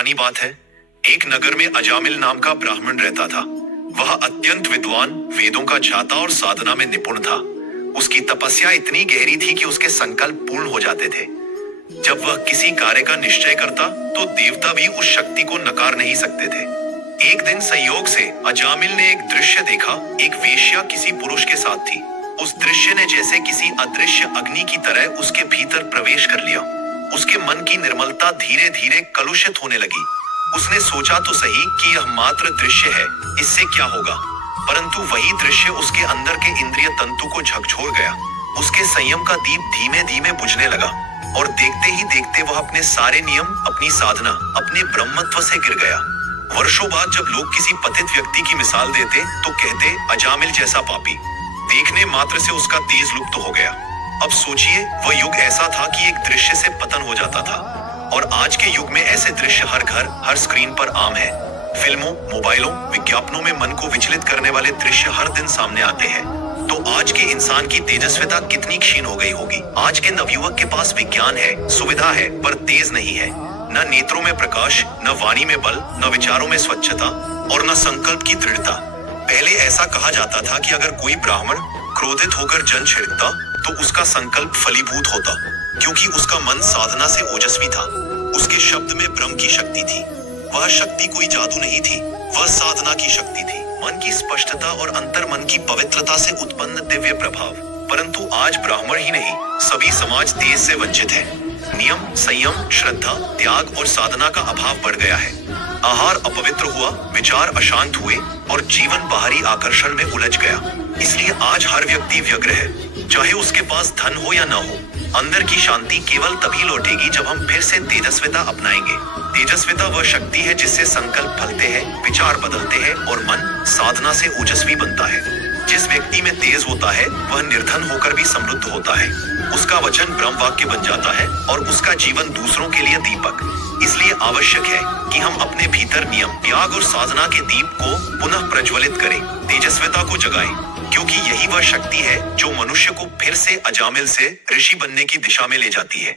पुरानी बात है। एक नगर में अजामिल नाम का ब्राह्मण रहता था। वह अत्यंत विद्वान, वेदों का ज्ञाता और साधना में निपुण था। उसकी तपस्या इतनी गहरी थी कि उसके संकल्प पूर्ण हो जाते थे। जब वह किसी कार्य का निश्चय करता तो देवता भी उस शक्ति को नकार नहीं सकते थे। एक दिन संयोग से अजामिल ने एक दृश्य देखा। एक वेश्या किसी पुरुष के साथ थी। उस दृश्य ने जैसे किसी अदृश्य अग्नि की तरह उसके भीतर प्रवेश कर लिया। उसके मन की निर्मलता धीरे धीरे कलुषित होने लगी। उसने सोचा तो सही कि यह मात्र दृश्य है, इससे क्या होगा, परंतु वही दृश्य उसके अंदर के इंद्रिय तंतु को झकझोर गया। उसके संयम का दीप धीमे धीमे बुझने लगा और देखते ही देखते वह अपने सारे नियम, अपनी साधना, अपने ब्रह्मत्व से गिर गया। वर्षों बाद जब लोग किसी पतित व्यक्ति की मिसाल देते तो कहते अजामिल जैसा पापी। देखने मात्र से उसका तेज लुप्त हो गया। अब सोचिए, वह युग ऐसा था कि एक दृश्य से पतन हो जाता था, और आज के युग में ऐसे दृश्य हर घर, हर स्क्रीन पर आम है। फिल्मों, मोबाइलों, विज्ञापनों में मन को विचलित करने वाले दृश्य हर दिन सामने आते हैं। तो आज के इंसान की तेजस्विता कितनी क्षीण हो गई होगी। आज के नवयुवक के पास विज्ञान है, सुविधा है, पर तेज नहीं है। न नेत्रों में प्रकाश, न वाणी में बल, न विचारों में स्वच्छता और न संकल्प की दृढ़ता। पहले ऐसा कहा जाता था कि अगर कोई ब्राह्मण क्रोधित होकर जन छिड़कता तो उसका संकल्प फलीभूत होता, क्योंकि उसका मन साधना से ओजस्वी था। उसके शब्द में ब्रह्म की शक्ति थी। वह शक्ति कोई जादू नहीं थी, वह साधना की शक्ति थी, मन की स्पष्टता और अंतर्मन की पवित्रता से उत्पन्न दिव्य प्रभाव। परंतु आज ब्राह्मण ही नहीं, सभी समाज तेज से वंचित है। नियम, संयम, श्रद्धा, त्याग और साधना का अभाव बढ़ गया है। आहार अपवित्र हुआ, विचार अशांत हुए और जीवन बाहरी आकर्षण में उलझ गया। इसलिए आज हर व्यक्ति व्यग्र है, चाहे उसके पास धन हो या न हो। अंदर की शांति केवल तभी लौटेगी जब हम फिर से तेजस्विता अपनाएंगे। तेजस्विता वह शक्ति है जिससे संकल्प फलते हैं, विचार बदलते हैं और मन साधना से ओजस्वी बनता है। जिस व्यक्ति में तेज होता है वह निर्धन होकर भी समृद्ध होता है। उसका वचन ब्रह्म वाक्य बन जाता है और उसका जीवन दूसरों के लिए दीपक। इसलिए आवश्यक है कि हम अपने भीतर नियम, त्याग और साधना के दीप को पुनः प्रज्वलित करें, तेजस्विता को जगाएं, क्योंकि यही वह शक्ति है जो मनुष्य को फिर से अजामिल से ऋषि बनने की दिशा में ले जाती है।